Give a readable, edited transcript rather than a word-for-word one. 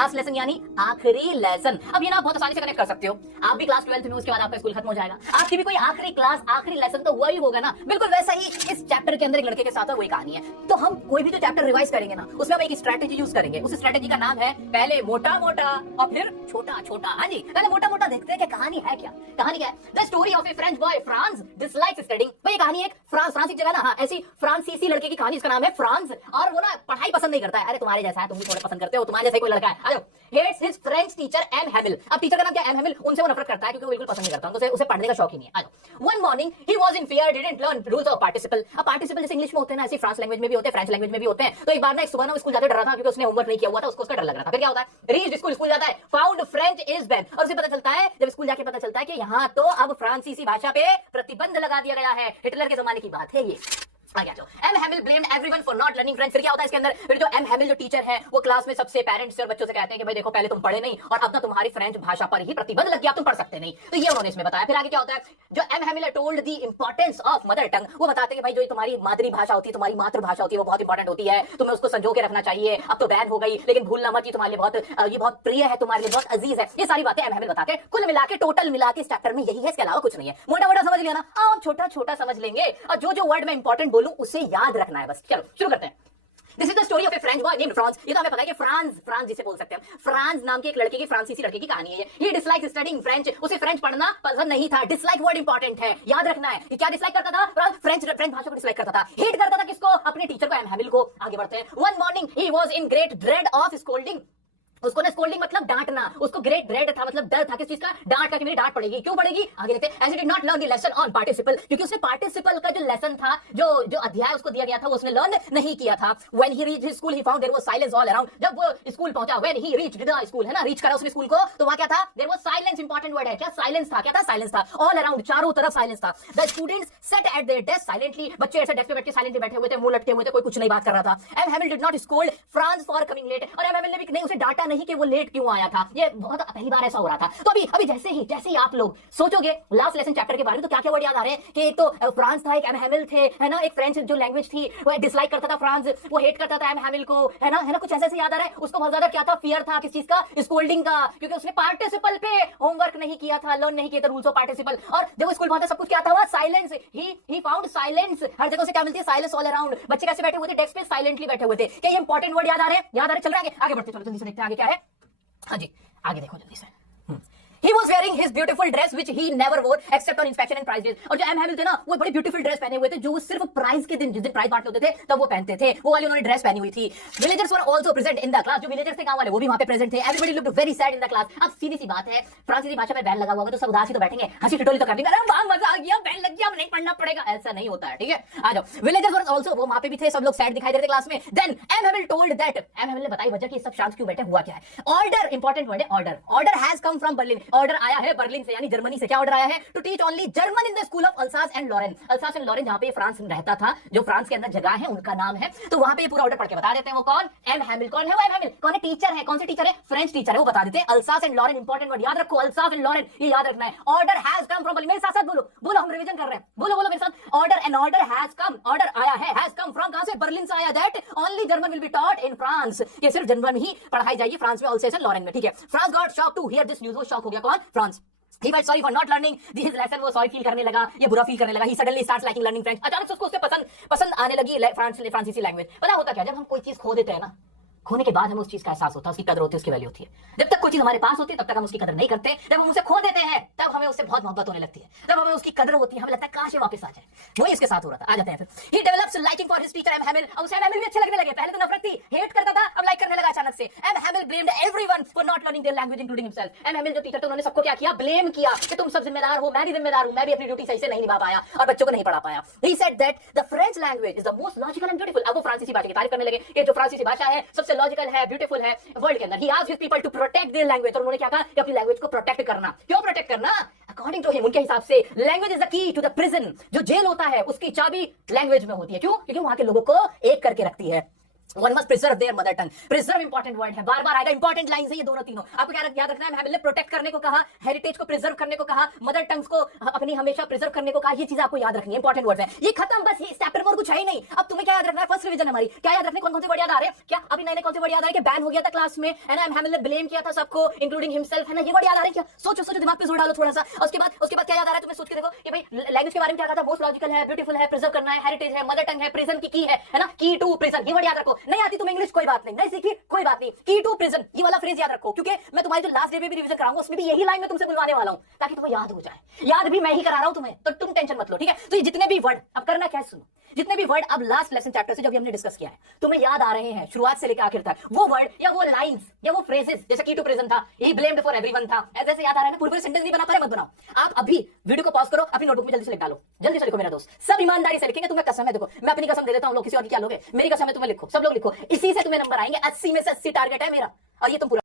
Last lesson यानी आखिरी lesson. अब ये ना बहुत आसानी से कनेक्ट कर सकते हो, आप भी क्लास 12th में, उसके बाद आपका स्कूल खत्म हो जाएगा, आपकी भी कोई आखिरी क्लास आखिरी लेसन तो हुआ ही होगा ना। बिल्कुल वैसा ही इस चैप्टर के अंदर एक लड़के के साथ वही कहानी है। तो हम कोई भी जो चैप्टर रिवाइज करेंगे ना, उसमें हम एक स्ट्रेटेजी यूज करेंगे। उस स्ट्रेटेजी का नाम है पहले मोटा मोटा और फिर छोटा छोटा। हाँ जी, पहले मोटा मोटा देखते हैं कि कहानी है क्या। कहानी क्या है? The story of A French boy France dislikes studying. भाई कहानी एक फ्रांस की जगह ना, हाँ ऐसी फ्रांसीसी लड़के की कहानी, इसका नाम है फ्रांस, और वो ना पढ़ाई पसंद नहीं करता है। अरे तुम्हारे जैसा है, तुम भी थोड़ा पसंद करते हो, तुम्हारे जैसा कोई लड़का है। आ जाओ। Hates his French teacher M Hamel. अब टीचर का नाम क्या है? M Hamel. उनसे वो नफरत करता है क्योंकि वो बिल्कुल पसंद नहीं करता, उसे पढ़ने का शौक ही नहीं है। आ जाओ। One morning he was in fear, didn't learn rules of participle. अब पार्टिसिपल जैसे इंग्लिश में होते हैं ना, ऐसे फ्रांस लैंग्वेज में भी होते हैं, फ्रेंच लैंग्वेज में भी होते हैं। तो एक बार ना एक सुबह ना स्कूल जाते डर रहा था क्योंकि उसने होमवर्क नहीं किया हुआ था, उसका डर लग रहा था। फिर क्या होता है? रीच स्कूल जाता है, फाउंड फ्रेंच इज बैन, और उसे पता चलता है, जब स्कूल जाके पता चलता है कि यहाँ तो अब फ्रांसीसी भाषा पे प्रतिबंध लगा दिया गया है। हिटलर के जमाने की बात है ये। M Hamel blamed everyone for not learning French. फिर क्या होता है इसके अंदर? फिर जो एम हैमिल जो टीचर है, वो क्लास में सबसे पेरेंट्स और बच्चों से कहते हैं कि भाई देखो पहले तुम पढ़े नहीं और अब ना तुम्हारी फ्रेंच भाषा पर ही प्रतिबंध लग गया, तुम पढ़ सकते नहीं। तो ये उन्होंने इसमें बताया। फिर आगे क्या होता है? जो M Hamel told the importance of mother tongue, वो बताते हैं कि भाई जो तुम्हारी मातृभाषा होती है, तुम्हारी मातृभाषा होती है, वो बहुत इंपॉर्टेंट होती है, तुम्हें उसको संजो के रखना चाहिए। अब तो बैन हो गई लेकिन भूलना मत, ये तुम्हारे लिए ये बहुत प्रिय है, तुम्हारे लिए बहुत अजीज है। ये सारी बातें एम हैमिल बताते हैं। कुल मिला के टोटल मिला के इस चैप्टर में यही है, इसके अलावा कुछ नहीं है। मोटा मोटा समझ लिया ना? आप छोटा छोटा समझ लेंगे और जो वर्ड में इंपॉर्टेंट बोलूं उसे याद रखना है बस। चलो शुरू करते हैं। This is the story of A French boy named France. ये तो हमें पता है कि फ्रांस जिसे बोल सकते हैं, फ्रांस नाम के एक लड़के की, फ्रांसीसी लड़के की कहानी है। ही डिसलाइक स्टडिंग फ्रेंच। उसे फ्रेंच पढ़ना पसंद नहीं था। डिसलाइक वर्ड इंपॉर्टेंट है, याद रखना है। ये क्या डिसलाइक करता था? फ्रेंच भाषा को डिसलाइक करता था। हेट करता था किसको? अपने टीचर को, एम हैमिल को। आगे बढ़ते हैं। One morning he was in great dread of scolding. उसको ना स्कोल्डिंग मतलब डांटना, उसको ग्रेट ड्रेड था, मतलब डर था किस चीज का? डांट का, कि मेरी डांट पड़ेगी। क्यों पड़ेगी? आगे देखते हैं। As he did not learn the lesson on participle, क्योंकि उसने पार्टिसिपल का जो लेसन था, जो अध्याय उसको दिया गया था, वो उसने लर्न नहीं किया था। When he reached school he found there was silence all around. जब वो स्कूल पहुंचा, when he reached the school, है ना, रीच करा उसने स्कूल को, तो वहां क्या था? There was silence. Important word है। क्या साइलेंस था? क्या था? साइलेंस था। ऑल अराउंड, चारों तरफ साइलेंस था। The students set eight there desk silently. बच्चे ऐसे डेस्क पे बैठ के साइलेंटली बैठे हुए थे, मुंह लटके हुए थे, कोई कुछ नहीं बात कर रहा था। M Hamel did not scold Franz for coming late. और एम हैमिल ने भी नहीं उसे डांटा नहीं कि वो लेट क्यों आया था। ये बहुत पहली बार ऐसा हो रहा था। तो अभी जैसे ही आप लोग सोचोगे लास्ट लेसन चैप्टर के बारे में, तो क्या क्या वर्ड याद आ रहे हैं? कि एक तो फ्रांस था, एक एम हैमिल थे, है ना, एक फ्रेंच जो लैंग्वेज थी वो डिसलाइक करता था फ्रांस, वो हेट करता था एम हैमिल को, है ना, कुछ ऐसे याद आ रहा है। उसको बहुत ज्यादा क्या था? फियर था। किस चीज का? स्कोल्डिंग का, क्योंकि उसने पार्टिसिपल पे होमवर्क नहीं किया था, लर्न नहीं किया था रूल्स ऑफ पार्टिसिपल। और जब वो स्कूल पहुंचा सब कुछ क्या था? साइलेंस। He found silence. हर जगह से क्या मिलती है? Silence all around. बच्चे कैसे बैठे हुए थे? डेस्क पे साइलेंटली बैठे हुए थे। क्या ये इंपॉर्टेंट वर्ड याद आ रहे हैं? याद आ रहे? चल रहा है आगे बढ़ते, चलो जल्दी से देखते हैं आगे क्या है। हाँ जी, आगे देखो जल्दी से। He was wearing his beautiful dress which he never wore except on inspection and prize days। और जो एम हैमिल थे ना, वो बड़ी ब्यूटीफुल ड्रेस पहने हुए थे, जो वो सिर्फ प्राइज के दिन, जिस दिन प्राइज बांटते होते थे तब वो पहनते थे, वो वाली उन्होंने ड्रेस पहनी हुई थी। Villagers were also present in the class. जो विलेजर्स थे गांव वाले, वो भी वहां पे प्रेजेंट थे। Everybody looked very sad in the class. अब सीधी सी बात है, फ्रांसीसी भाषा में बैन लगा हुआ होगा तो सब उदास ही तो बैठेंगे, हंसी ठिठोली तो करनी, अरे वाह मजा आ गया, बैन लग गया, अब नहीं पढ़ना पड़ेगा। ऐसा नहीं होता है, ठीक है। आ जाओ। विलेजर्स वर आल्सो, वो वहां पे भी थे, सब लोग सैड दिखाई दे रहे थे क्लास में। Then M Hamel told that, M Hamel ने बताई वजह कि सब शांत क्यों बैठे, हुआ क्या है। ऑर्डर, इंपॉर्टेंट वर्ड है order. Order has come from Berlin. Order आया है बर्लिन से, यानी जर्मनी से। क्या ऑर्डर आया है? To teach only German in the school of Alsace and Lorraine. Alsace and Lorraine जहां पे फ्रांस रहता था, जो फ्रांस के अंदर जगह है, उनका नाम है। तो वहां पे पूरा ऑर्डर पढ़ के बता देते हैं। वो कौन? एम हैमिल। कौन है वो? एम हैमिल कौन है? टीचर है। कौन से टीचर है? फ्रेंच टीचर है। वो बता देते हैं। Alsace and Lorraine, important word याद रखो, अल्सास एंड लॉरेन, ये याद रखना है। Order has come from Berlin. मेरे साथ बोलो, हम रिवीजन कर रहे हैं, बोलो मेरे साथ। Order, an order has come, order आया है, हैज कम फ्रॉम, कहां से? बर्लिन से आया। That only German will be taught in France, ये सिर्फ जर्मन ही पढ़ाई जाएगी फ्रांस में, अल्सास एंड लॉरेन में, ठीक है। Franz got shock to hear this news. वो शॉक हो गया। कौन? Franz. He felt sorry for not learning his lesson। वो सॉरी फील करने लगा, ये बुरा फील करने लगा। He suddenly starts liking learning French। अचानक से उसको उससे पसंद आने लगी फ्रांसीसी लैंग्वेज। पता होता क्या, जब हम कोई चीज खो देते हैं ना, खोने के बाद हमें उस चीज का एहसास होता है, उसकी कदर होती है, उसकी वैल्यू होती है। जब तक कोई चीज हमारे पास होती है तब तक हम उसकी कदर नहीं करते। जब हम उसे खो देते हैं तब हमें उससे बहुत मोहब्बत होने लगती है, तब हमें उसकी कदर होती है, हमें लगता है काश ये वापस आ जाए। वही इसके साथ हो रहा था। आ जाते हैं फिर। He develops liking for his teacher M Hamel. अब उसे एम हैमिल भी अच्छे लगने लगे। पहले तो नफरत थी, हेट करता था, अब लाइक करने लगा अचानक से। M Hamel blamed everyone for not learning their language including himself। M Hamel जो टीचर थे उन्होंने सबको क्या किया? ब्लेम किया कि तुम सब जिम्मेदार हो, मैं भी जिम्मेदार हूं, मैं भी अपनी ड्यूटी सही से नहीं निभा पाया और बच्चों को नहीं पढ़ा पाया। He said that the French language is the most logical and beautiful। अब वो फ्रांसीसी भाषा की तारीफ करने लगे कि जो फ्रांसीसी भाषा है सबसे लॉजिकल है, ब्यूटीफुल है वर्ल्ड के अंदर। He asked his people to protect their language। और उन्होंने क्या कहा कि अपनी लैंग्वेज को प्रोटेक्ट करना। क्यों प्रोटेक्ट करना? अकॉर्डिंग टू हिम, उनके हिसाब से language is the key to the prison. जो जेल होता है उसकी चाबी लैंग्वेज में होती है। क्यों? क्योंकि वहां के लोगों को एक करके रखती है। One must preserve their mother tongue. Preserve important word है, बार बार आएगा, important lines है ये दोनों तीनों। आपको क्या याद रखना है, हमने प्रोटेक्ट करने को कहा, हेरिटेज को प्रिजर्व करने को कहा, मदर टंग्स को अपनी हमेशा प्रिजर्व करने को कहा, ये चीज आपको याद रखनी है, इंपॉर्टेंट वर्ड्स हैं। ये खत्म, बस ये इस चैप्टर में और कुछ है ही नहीं। अब तुम्हें क्या याद रखना है, फर्स्ट रिवीजन हमारी, क्या याद रखने, कौन कौन से वर्ड याद आ रहे हैं, क्या अभी नए नए कौन से वर्ड याद आ रहे हैं, कि बैन हो गया था क्लास में, है ना, हैमिल ने ब्लेम किया था सबको इंक्लूडिंग हिमसेल्फ, है ना, ये वर्ड याद आ रहे हैं क्या? सोचो सोचो, दिमाग पे जोर डालो थोड़ा सा। उसके बाद क्या याद आ रहा है तुम्हें, सोच के देखो कि भाई लैंग्वेज के बारे में क्या कहा था, मोस्ट लॉजिकल है, ब्यूटीफुल है, प्रिजर्व करना है, हेरिटेज है, मदर टंग है, प्रिजन की है ना, की टू प्रिजन, ये वर्ड याद रखो। नहीं आती तुम्हें इंग्लिश, कोई बात नहीं सीखी, कोई बात नहीं, की टू प्रिजन, ये वाला फ्रेज याद रखो, क्योंकि मैं तुम्हारी जो लास्ट डे में भी रिवीजन कराऊंगा उसमें भी यही लाइन मैं तुमसे बुलवाने वाला हूं, ताकि तुम्हें याद हो जाए। याद भी मैं ही करा रहा हूं तुम्हें, तो तुम टेंशन मत लो, ठीक है। तो ये जितने भी वर्ड, अब करना क्या है, सुनो, जितने भी वर्ड अब लास्ट लेसन चैप्टर से जब हमने डिस्कस किया है तुम्हें याद आ रहे हैं शुरुआत से लेकर आखिर तक, वो वर्ड या वो लाइंस या वो फ्रेजेस, जैसे की टू प्रिजन था, ही ब्लेम्ड फॉर एवरीवन था, ऐसे याद आ रहा है ना, पूरे सेंटेंस नहीं बना पा रहे, मत बनाओ। आप अभी वीडियो को पॉज करो, अपनी नोटबुक में जल्दी से लिख डालो, जल्दी से लिखो मेरा दोस्त, सब ईमानदारी से लिखेंगे, तुम्हें कसम है, देखो मैं अपनी कसम दे देता हूं, लोग किसी और की क्या लोगे, मेरी कसम है, तुम्हें लिखो, सब लोग लिखो, इसी से तुम्हें नंबर आएंगे, 80 में से 80 टारगेट है मेरा, और ये तुम पूरा